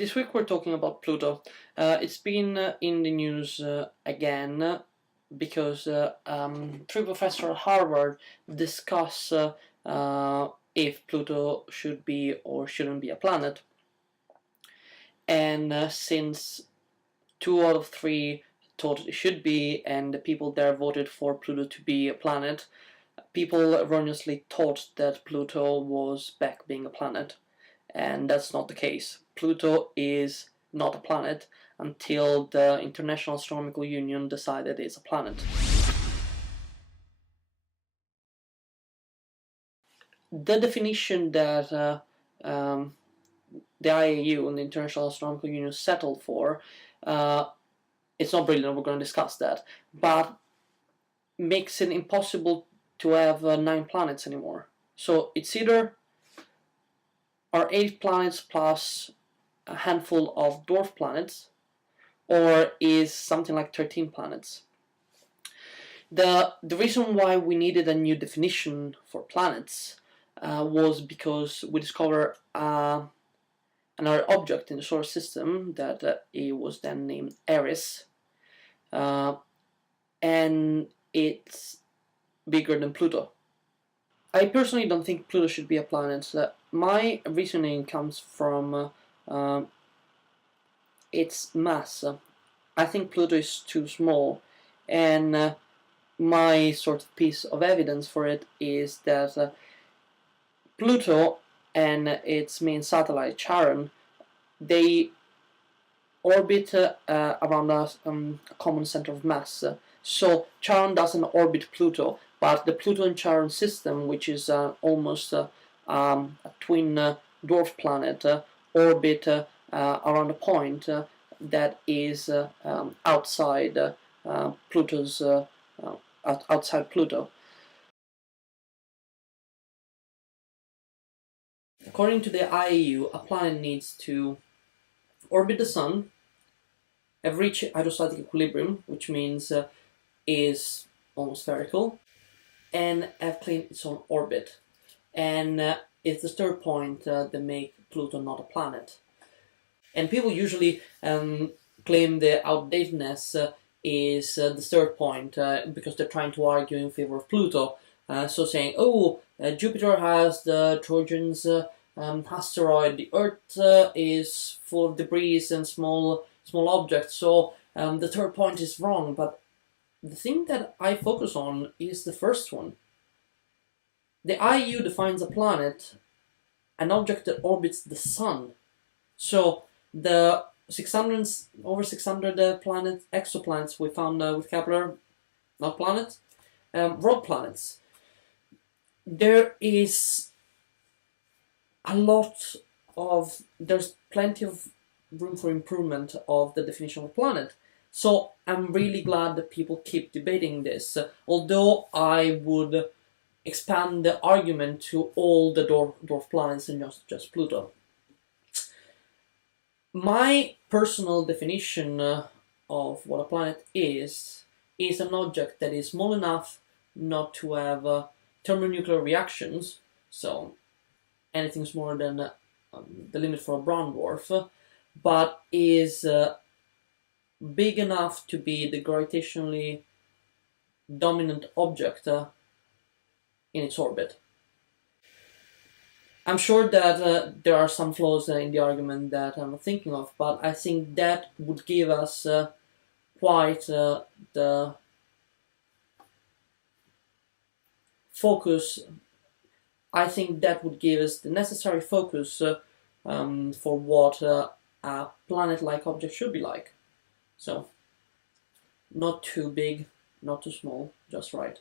This week we're talking about Pluto. It's been in the news again because three professors at Harvard discuss if Pluto should be or shouldn't be a planet. And since 2 out of 3 thought it should be, and the people there voted for Pluto to be a planet, people erroneously thought that Pluto was back being a planet. And that's not the case. Pluto is not a planet until the International Astronomical Union decided it's a planet. The definition that the IAU and the International Astronomical Union settled for, it's not brilliant, we're going to discuss that, but makes it impossible to have 9 planets anymore. So it's either are 8 planets plus a handful of dwarf planets, or is something like 13 planets. The reason why we needed a new definition for planets was because we discovered another object in the solar system that it was then named Eris, and it's bigger than Pluto. I personally don't think Pluto should be a planet. My reasoning comes from its mass. I think Pluto is too small, and my sort of piece of evidence for it is that Pluto and its main satellite Charon, they orbit around a common center of mass. So Charon doesn't orbit Pluto, but the Pluto and Charon system, which is almost a twin dwarf planet, orbit around a point that is outside Pluto's outside Pluto. According to the IAU, a planet needs to orbit the Sun, have reached hydrostatic equilibrium, which means is almost spherical, and have claimed its own orbit. And it's the third point that make Pluto not a planet. And people usually claim the outdatedness is the third point because they're trying to argue in favor of Pluto. So saying, oh, Jupiter has the Trojan's asteroid, the Earth is full of debris and small objects, so the third point is wrong. But the thing that I focus on is the first one. The IU defines a planet, an object that orbits the Sun. So the over 600 planets, exoplanets we found with Kepler, not planets, rogue planets. There is there's plenty of room for improvement of the definition of a planet. So I'm really glad that people keep debating this, although I would expand the argument to all the dwarf planets and just Pluto. My personal definition of what a planet is an object that is small enough not to have thermonuclear reactions, so anything smaller than the limit for a brown dwarf, but is big enough to be the gravitationally dominant object in its orbit. I'm sure that there are some flaws in the argument that I'm thinking of, but I think that would give us quite the focus. I think that would give us the necessary focus for what a planet-like object should be like. So, not too big, not too small, just right.